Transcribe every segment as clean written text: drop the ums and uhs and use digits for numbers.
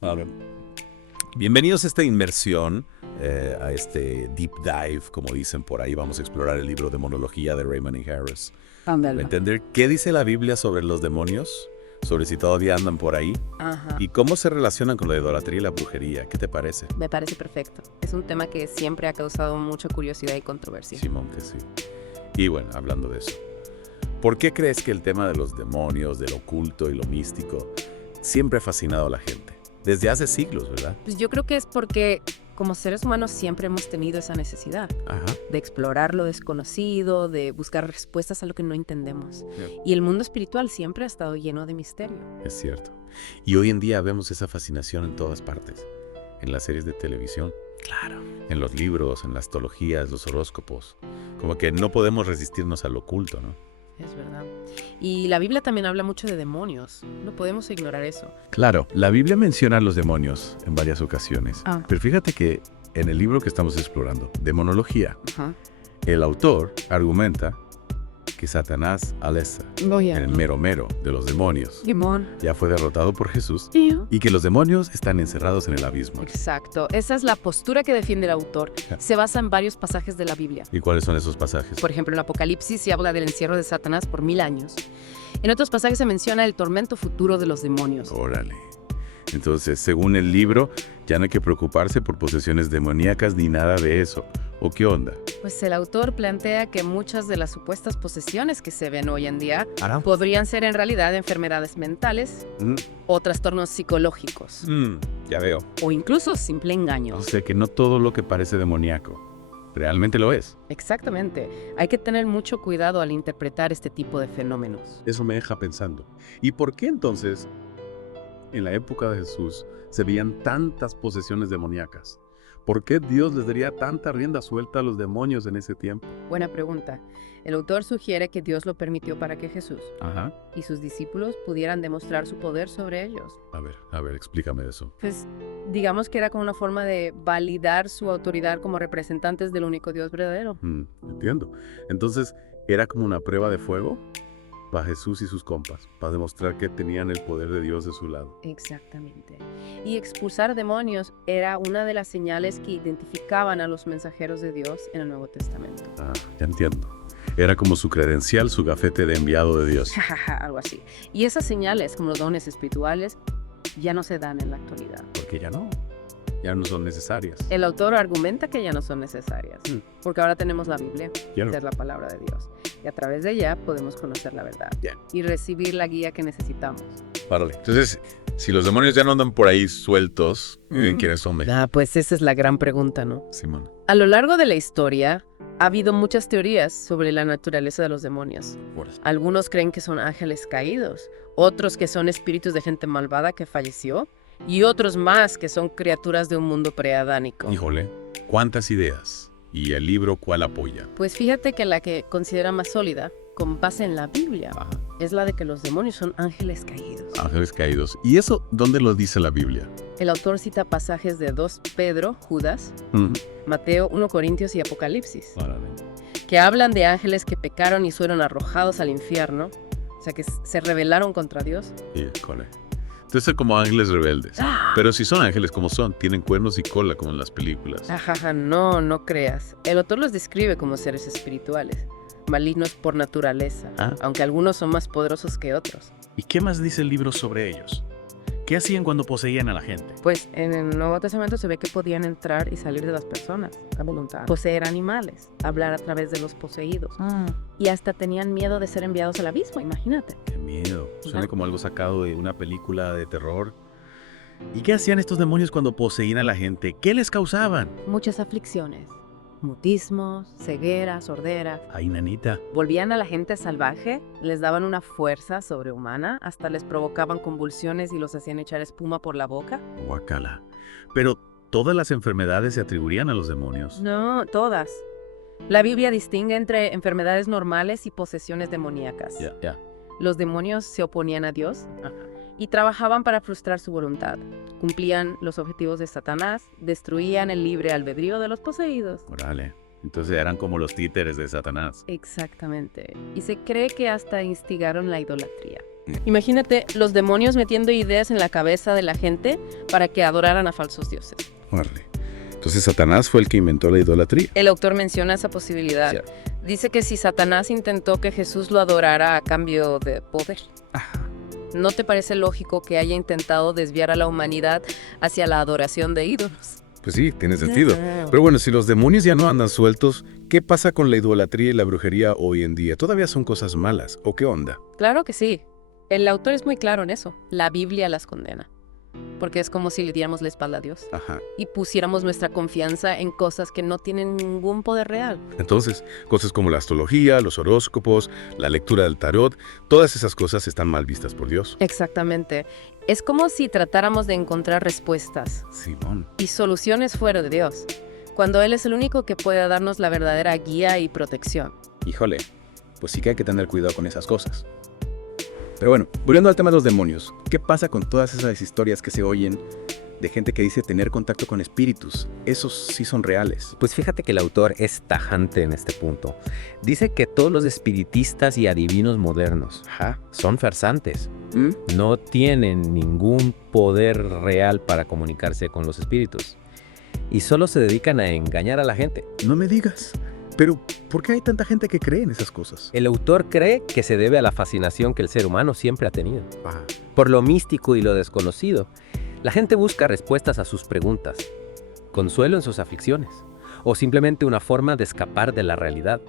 Vale. Bienvenidos a esta inmersión, a este deep dive, como dicen por ahí. Vamos a explorar el libro Demonología de Raymond E. Harris. Para Ándale. entender qué dice la Biblia sobre los demonios, sobre si todavía andan por ahí, Ajá. y cómo se relacionan con la idolatría y la brujería. ¿Qué te parece? Me parece perfecto. Es un tema que siempre ha causado mucha curiosidad y controversia. Simón, que sí. Y bueno, hablando de eso, ¿por qué crees que el tema de los demonios, del oculto y lo místico siempre ha fascinado a la gente? Desde hace siglos, ¿verdad? Pues yo creo que es porque como seres humanos siempre hemos tenido esa necesidad Ajá. de explorar lo desconocido, de buscar respuestas a lo que no entendemos. Yep. Y el mundo espiritual siempre ha estado lleno de misterio. Es cierto. Y hoy en día vemos esa fascinación en todas partes. En las series de televisión. Claro. En los libros, en las astrologías, los horóscopos. Como que no podemos resistirnos al oculto, ¿no? Es verdad. Y la Biblia también habla mucho de demonios. No podemos ignorar eso. Claro, la Biblia menciona a los demonios en varias ocasiones. Ah. Pero fíjate que en el libro que estamos explorando, Demonología, Ajá. el autor argumenta que Satanás, Alesa, el mero mero de los demonios, Limón. ya fue derrotado por Jesús y que los demonios están encerrados en el abismo. Exacto. Esa es la postura que defiende el autor. Se basa en varios pasajes de la Biblia. ¿Y cuáles son esos pasajes? Por ejemplo, en Apocalipsis se habla del encierro de Satanás por 1000 años. En otros pasajes se menciona el tormento futuro de los demonios. Órale. Entonces, según el libro, ya no hay que preocuparse por posesiones demoníacas ni nada de eso. ¿O qué onda? Pues el autor plantea que muchas de las supuestas posesiones que se ven hoy en día ¿Ara? podrían ser en realidad enfermedades mentales o trastornos psicológicos, Ya veo. o incluso simple engaño. O sea que no todo lo que parece demoníaco realmente lo es. Exactamente. Hay que tener mucho cuidado al interpretar este tipo de fenómenos. Eso me deja pensando. ¿Y por qué entonces, en la época de Jesús, se veían tantas posesiones demoníacas? ¿Por qué Dios les daría tanta rienda suelta a los demonios en ese tiempo? Buena pregunta. El autor sugiere que Dios lo permitió para que Jesús Ajá. y sus discípulos pudieran demostrar su poder sobre ellos. A ver, explícame eso. Pues digamos que era como una forma de validar su autoridad como representantes del único Dios verdadero. Entiendo. Entonces, ¿era como una prueba de fuego para Jesús y sus compas, para demostrar que tenían el poder de Dios de su lado? Exactamente. Y expulsar demonios era una de las señales que identificaban a los mensajeros de Dios en el Nuevo Testamento. Ah, ya entiendo. Era como su credencial, su gafete de enviado de Dios. Algo así. Y esas señales, como los dones espirituales, ya no se dan en la actualidad. Porque ya no son necesarias. El autor argumenta que ya no son necesarias, porque ahora tenemos la Biblia, Claro. que es la palabra de Dios. Y a través de ella podemos conocer la verdad Bien. y recibir la guía que necesitamos. Párale. Entonces, si los demonios ya no andan por ahí sueltos, ¿quiénes son? Pues esa es la gran pregunta, ¿no? Simón. A lo largo de la historia, ha habido muchas teorías sobre la naturaleza de los demonios. Algunos creen que son ángeles caídos, otros que son espíritus de gente malvada que falleció, y otros más que son criaturas de un mundo preadánico. Híjole, ¿cuántas ideas? ¿Y el libro cuál apoya? Pues fíjate que la que considera más sólida, con base en la Biblia, Ajá. es la de que los demonios son ángeles caídos. Ángeles caídos. ¿Y eso dónde lo dice la Biblia? El autor cita pasajes de 2 Pedro, Judas, Mateo, 1 Corintios y Apocalipsis, Párale. que hablan de ángeles que pecaron y fueron arrojados al infierno, o sea que se rebelaron contra Dios. Híjole. Entonces son como ángeles rebeldes. Pero si son ángeles como son, tienen cuernos y cola como en las películas. Ajaja, no creas. El autor los describe como seres espirituales, malignos por naturaleza, aunque algunos son más poderosos que otros. ¿Y qué más dice el libro sobre ellos? ¿Qué hacían cuando poseían a la gente? Pues en el Nuevo Testamento se ve que podían entrar y salir de las personas a voluntad, poseer animales, hablar a través de los poseídos, y hasta tenían miedo de ser enviados al abismo, imagínate. ¡Qué miedo! Suena como algo sacado de una película de terror. ¿Y qué hacían estos demonios cuando poseían a la gente? ¿Qué les causaban? Muchas aflicciones, mutismos, ceguera, sordera. ¡Ay, nanita! Volvían a la gente salvaje, les daban una fuerza sobrehumana, hasta les provocaban convulsiones y los hacían echar espuma por la boca. Guacala. Pero todas las enfermedades se atribuían a los demonios. No, todas. La Biblia distingue entre enfermedades normales y posesiones demoníacas. Ya. Los demonios se oponían a Dios y trabajaban para frustrar su voluntad. Cumplían los objetivos de Satanás, destruían el libre albedrío de los poseídos. Órale. Entonces eran como los títeres de Satanás. Exactamente. Y se cree que hasta instigaron la idolatría. Imagínate los demonios metiendo ideas en la cabeza de la gente para que adoraran a falsos dioses. Órale. Entonces Satanás fue el que inventó la idolatría. El autor menciona esa posibilidad. Cierto. Dice que si Satanás intentó que Jesús lo adorara a cambio de poder. ¿No te parece lógico que haya intentado desviar a la humanidad hacia la adoración de ídolos? Pues sí, tiene sentido. Pero bueno, si los demonios ya no andan sueltos, ¿qué pasa con la idolatría y la brujería hoy en día? ¿Todavía son cosas malas? ¿O qué onda? Claro que sí. El autor es muy claro en eso. La Biblia las condena. Porque es como si le diéramos la espalda a Dios. Ajá. Y pusiéramos nuestra confianza en cosas que no tienen ningún poder real. Entonces, cosas como la astrología, los horóscopos, la lectura del tarot, todas esas cosas están mal vistas por Dios. Exactamente. Es como si tratáramos de encontrar respuestas Simón. y soluciones fuera de Dios, cuando Él es el único que puede darnos la verdadera guía y protección. Híjole, pues sí que hay que tener cuidado con esas cosas. Pero bueno, volviendo al tema de los demonios, ¿qué pasa con todas esas historias que se oyen de gente que dice tener contacto con espíritus? Esos sí son reales. Pues fíjate que el autor es tajante en este punto. Dice que todos los espiritistas y adivinos modernos son farsantes. No tienen ningún poder real para comunicarse con los espíritus. Y solo se dedican a engañar a la gente. No me digas. Pero, ¿por qué hay tanta gente que cree en esas cosas? El autor cree que se debe a la fascinación que el ser humano siempre ha tenido. Por lo místico y lo desconocido, la gente busca respuestas a sus preguntas, consuelo en sus aflicciones, o simplemente una forma de escapar de la realidad.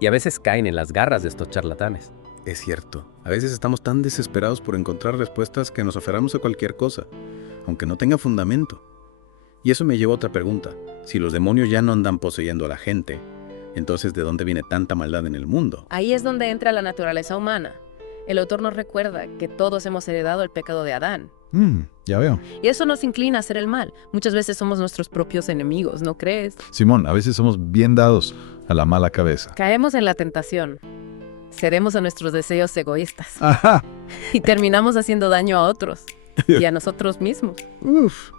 Y a veces caen en las garras de estos charlatanes. Es cierto. A veces estamos tan desesperados por encontrar respuestas que nos aferramos a cualquier cosa, aunque no tenga fundamento. Y eso me lleva a otra pregunta. Si los demonios ya no andan poseyendo a la gente, entonces ¿de dónde viene tanta maldad en el mundo? Ahí es donde entra la naturaleza humana. El autor nos recuerda que todos hemos heredado el pecado de Adán. Ya veo. Y eso nos inclina a hacer el mal. Muchas veces somos nuestros propios enemigos, ¿no crees? Simón, a veces somos bien dados a la mala cabeza. Caemos en la tentación. Cedemos a nuestros deseos egoístas. Ajá. Y terminamos haciendo daño a otros. Y a nosotros mismos. Uf.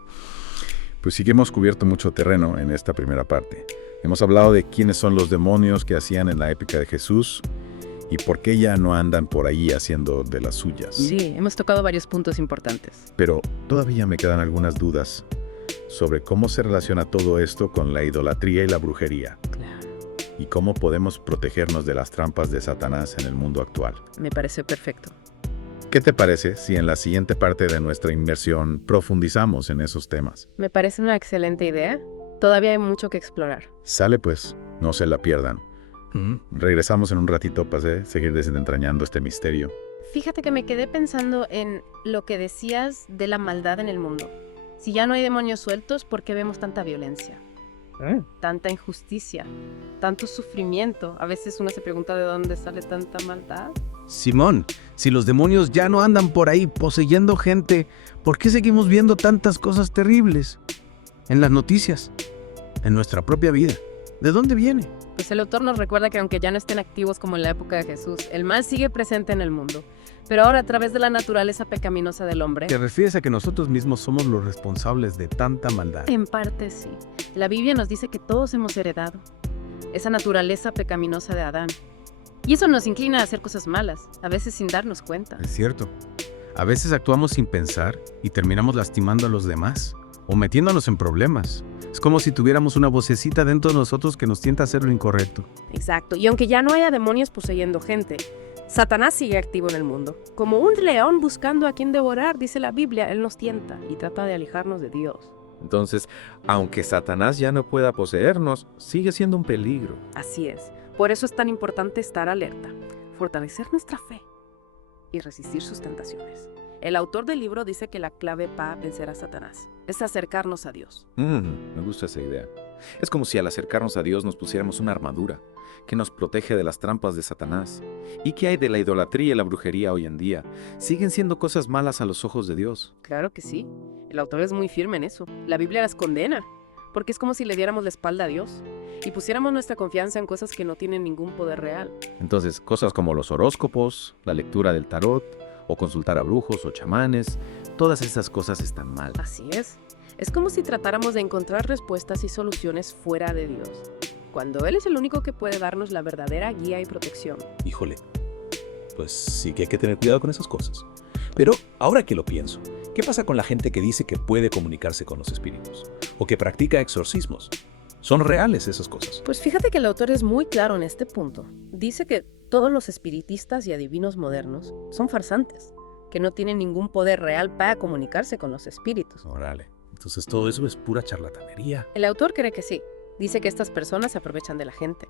Pues sí que hemos cubierto mucho terreno en esta primera parte. Hemos hablado de quiénes son los demonios que hacían en la época de Jesús y por qué ya no andan por ahí haciendo de las suyas. Sí, hemos tocado varios puntos importantes. Pero todavía me quedan algunas dudas sobre cómo se relaciona todo esto con la idolatría y la brujería. Claro. Y cómo podemos protegernos de las trampas de Satanás en el mundo actual. Me parece perfecto. ¿Qué te parece si en la siguiente parte de nuestra inmersión profundizamos en esos temas? Me parece una excelente idea. Todavía hay mucho que explorar. Sale pues, no se la pierdan. Regresamos en un ratito para seguir desentrañando este misterio. Fíjate que me quedé pensando en lo que decías de la maldad en el mundo. Si ya no hay demonios sueltos, ¿por qué vemos tanta violencia? Tanta injusticia, tanto sufrimiento. A veces uno se pregunta de dónde sale tanta maldad. Simón, si los demonios ya no andan por ahí poseyendo gente, ¿por qué seguimos viendo tantas cosas terribles? En las noticias, en nuestra propia vida. ¿De dónde viene? Pues el autor nos recuerda que aunque ya no estén activos como en la época de Jesús, el mal sigue presente en el mundo. Pero ahora a través de la naturaleza pecaminosa del hombre. ¿Te refieres a que nosotros mismos somos los responsables de tanta maldad? En parte sí. La Biblia nos dice que todos hemos heredado esa naturaleza pecaminosa de Adán. Y eso nos inclina a hacer cosas malas, a veces sin darnos cuenta. Es cierto. A veces actuamos sin pensar y terminamos lastimando a los demás o metiéndonos en problemas. Es como si tuviéramos una vocecita dentro de nosotros que nos tienta a hacer lo incorrecto. Exacto. Y aunque ya no haya demonios poseyendo gente, Satanás sigue activo en el mundo. Como un león buscando a quien devorar, dice la Biblia, él nos tienta y trata de alejarnos de Dios. Entonces, aunque Satanás ya no pueda poseernos, sigue siendo un peligro. Así es. Por eso es tan importante estar alerta, fortalecer nuestra fe y resistir sus tentaciones. El autor del libro dice que la clave para vencer a Satanás es acercarnos a Dios. Me gusta esa idea. Es como si al acercarnos a Dios nos pusiéramos una armadura que nos protege de las trampas de Satanás. ¿Y qué hay de la idolatría y la brujería hoy en día? ¿Siguen siendo cosas malas a los ojos de Dios? Claro que sí. El autor es muy firme en eso. La Biblia las condena, porque es como si le diéramos la espalda a Dios y pusiéramos nuestra confianza en cosas que no tienen ningún poder real. Entonces, cosas como los horóscopos, la lectura del tarot, o consultar a brujos o chamanes, todas esas cosas están mal. Así es. Es como si tratáramos de encontrar respuestas y soluciones fuera de Dios. cuando Él es el único que puede darnos la verdadera guía y protección. Híjole, pues sí que hay que tener cuidado con esas cosas. Pero ahora que lo pienso, ¿qué pasa con la gente que dice que puede comunicarse con los espíritus? O que practica exorcismos. ¿Son reales esas cosas? Pues fíjate que el autor es muy claro en este punto. Dice que todos los espiritistas y adivinos modernos son farsantes, que no tienen ningún poder real para comunicarse con los espíritus. Órale, entonces todo eso es pura charlatanería. El autor cree que sí. Dice que estas personas se aprovechan de la gente,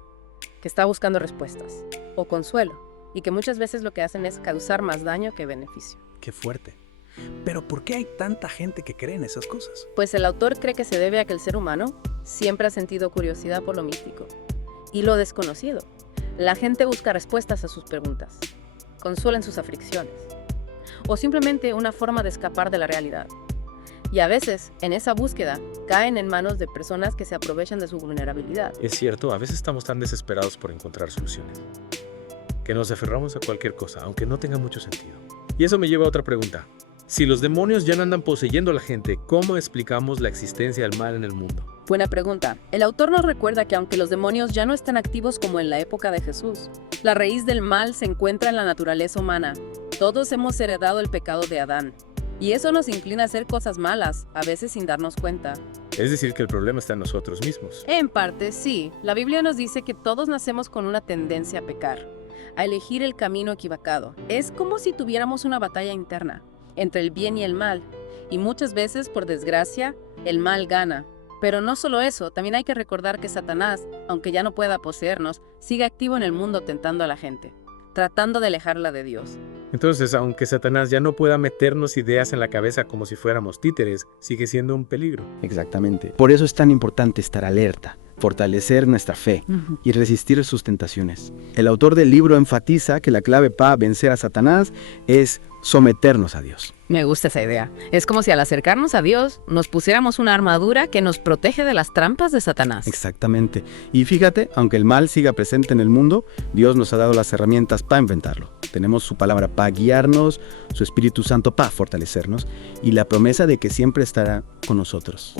que está buscando respuestas o consuelo, y que muchas veces lo que hacen es causar más daño que beneficio. Qué fuerte. Pero ¿por qué hay tanta gente que cree en esas cosas? Pues el autor cree que se debe a que el ser humano siempre ha sentido curiosidad por lo místico y lo desconocido. La gente busca respuestas a sus preguntas, consuelo en sus aflicciones, o simplemente una forma de escapar de la realidad. Y a veces, en esa búsqueda, caen en manos de personas que se aprovechan de su vulnerabilidad. Es cierto, a veces estamos tan desesperados por encontrar soluciones, que nos aferramos a cualquier cosa, aunque no tenga mucho sentido. Y eso me lleva a otra pregunta. Si los demonios ya no andan poseyendo a la gente, ¿cómo explicamos la existencia del mal en el mundo? Buena pregunta. El autor nos recuerda que aunque los demonios ya no están activos como en la época de Jesús, la raíz del mal se encuentra en la naturaleza humana. Todos hemos heredado el pecado de Adán. Y eso nos inclina a hacer cosas malas, a veces sin darnos cuenta. Es decir, que el problema está en nosotros mismos. En parte, sí. La Biblia nos dice que todos nacemos con una tendencia a pecar, a elegir el camino equivocado. Es como si tuviéramos una batalla interna entre el bien y el mal. Y muchas veces, por desgracia, el mal gana. Pero no solo eso, también hay que recordar que Satanás, aunque ya no pueda poseernos, sigue activo en el mundo tentando a la gente, tratando de alejarla de Dios. Entonces, aunque Satanás ya no pueda meternos ideas en la cabeza como si fuéramos títeres, sigue siendo un peligro. Exactamente. Por eso es tan importante estar alerta, fortalecer nuestra fe y resistir sus tentaciones. El autor del libro enfatiza que la clave para vencer a Satanás es someternos a Dios. Me gusta esa idea. Es como si al acercarnos a Dios nos pusiéramos una armadura que nos protege de las trampas de Satanás. Exactamente. Y fíjate, aunque el mal siga presente en el mundo, Dios nos ha dado las herramientas para enfrentarlo. Tenemos su palabra para guiarnos, su Espíritu Santo para fortalecernos y la promesa de que siempre estará con nosotros.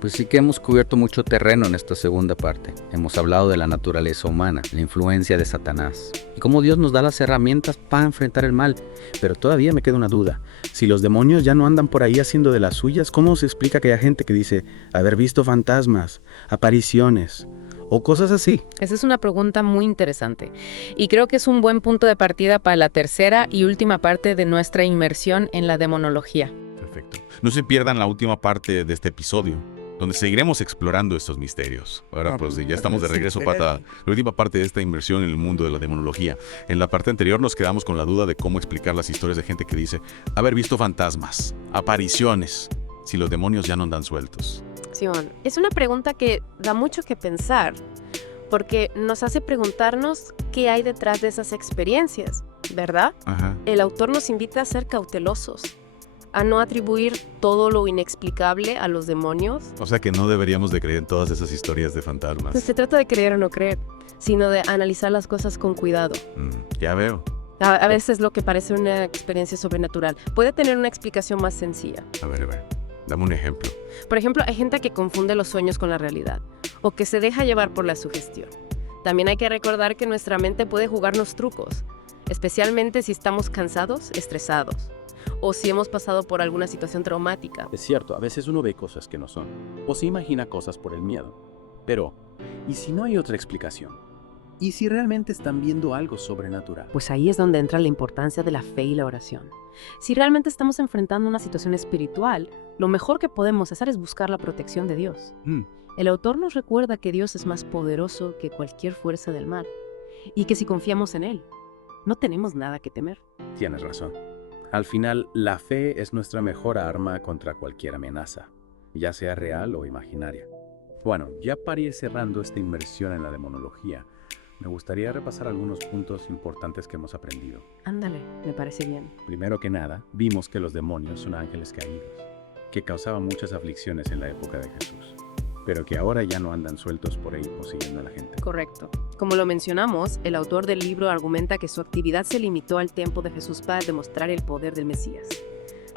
Pues sí que hemos cubierto mucho terreno en esta segunda parte. Hemos hablado de la naturaleza humana, la influencia de Satanás y cómo Dios nos da las herramientas para enfrentar el mal. Pero todavía me queda una duda. Si los demonios ya no andan por ahí haciendo de las suyas, ¿cómo se explica que haya gente que dice haber visto fantasmas, apariciones o cosas así? Esa es una pregunta muy interesante y creo que es un buen punto de partida para la tercera y última parte de nuestra inmersión en la demonología. Perfecto. No se pierdan la última parte de este episodio, donde seguiremos explorando estos misterios. Ahora pues ya estamos de regreso para la última parte de esta inmersión en el mundo de la demonología. En la parte anterior nos quedamos con la duda de cómo explicar las historias de gente que dice haber visto fantasmas, apariciones, si los demonios ya no andan sueltos. Simón, es una pregunta que da mucho que pensar, porque nos hace preguntarnos qué hay detrás de esas experiencias, ¿verdad? Ajá. El autor nos invita a ser cautelosos, a no atribuir todo lo inexplicable a los demonios. O sea que no deberíamos de creer en todas esas historias de fantasmas. No se trata de creer o no creer, sino de analizar las cosas con cuidado. Ya veo. A veces lo que parece una experiencia sobrenatural puede tener una explicación más sencilla. A ver. Dame un ejemplo. Por ejemplo, hay gente que confunde los sueños con la realidad o que se deja llevar por la sugestión. También hay que recordar que nuestra mente puede jugarnos trucos, especialmente si estamos cansados, estresados o si hemos pasado por alguna situación traumática. Es cierto, a veces uno ve cosas que no son, o se imagina cosas por el miedo. Pero, ¿y si no hay otra explicación? ¿Y si realmente están viendo algo sobrenatural? Pues ahí es donde entra la importancia de la fe y la oración. Si realmente estamos enfrentando una situación espiritual, lo mejor que podemos hacer es buscar la protección de Dios. El autor nos recuerda que Dios es más poderoso que cualquier fuerza del mal y que si confiamos en Él, no tenemos nada que temer. Tienes razón. Al final, la fe es nuestra mejor arma contra cualquier amenaza, ya sea real o imaginaria. Bueno, ya para ir cerrando esta inmersión en la demonología, me gustaría repasar algunos puntos importantes que hemos aprendido. Ándale, me parece bien. Primero que nada, vimos que los demonios son ángeles caídos, que causaban muchas aflicciones en la época de Jesús, pero que ahora ya no andan sueltos por ahí poseyendo a la gente. Correcto. Como lo mencionamos, el autor del libro argumenta que su actividad se limitó al tiempo de Jesús para demostrar el poder del Mesías,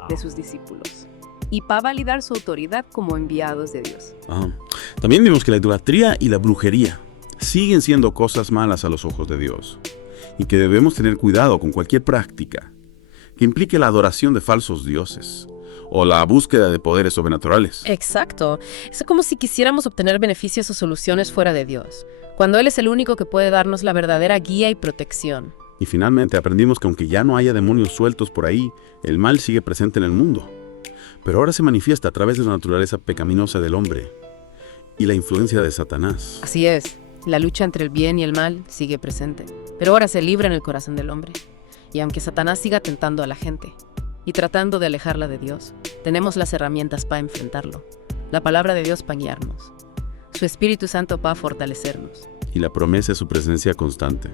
de sus discípulos, y para validar su autoridad como enviados de Dios. También vimos que la idolatría y la brujería siguen siendo cosas malas a los ojos de Dios, y que debemos tener cuidado con cualquier práctica que implique la adoración de falsos dioses o la búsqueda de poderes sobrenaturales. Exacto. Es como si quisiéramos obtener beneficios o soluciones fuera de Dios, cuando Él es el único que puede darnos la verdadera guía y protección. Y finalmente aprendimos que aunque ya no haya demonios sueltos por ahí, el mal sigue presente en el mundo. Pero ahora se manifiesta a través de la naturaleza pecaminosa del hombre y la influencia de Satanás. Así es, la lucha entre el bien y el mal sigue presente, pero ahora se libra en el corazón del hombre. Y aunque Satanás siga tentando a la gente y tratando de alejarla de Dios, tenemos las herramientas para enfrentarlo. La palabra de Dios para guiarnos, su Espíritu Santo para fortalecernos. Y la promesa de su presencia constante.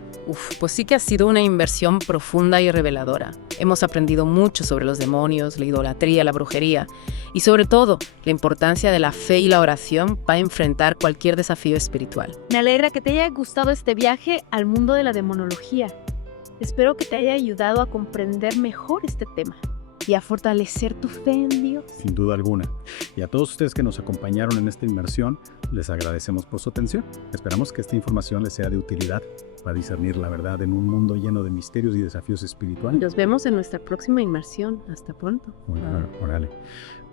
Pues sí que ha sido una inversión profunda y reveladora. Hemos aprendido mucho sobre los demonios, la idolatría, la brujería y sobre todo la importancia de la fe y la oración para enfrentar cualquier desafío espiritual. Me alegra que te haya gustado este viaje al mundo de la demonología. Espero que te haya ayudado a comprender mejor este tema y a fortalecer tu fe en Dios. Sin duda alguna. Y a todos ustedes que nos acompañaron en esta inmersión, les agradecemos por su atención. Esperamos que esta información les sea de utilidad para discernir la verdad en un mundo lleno de misterios y desafíos espirituales. Nos vemos en nuestra próxima inmersión. Hasta pronto. Órale.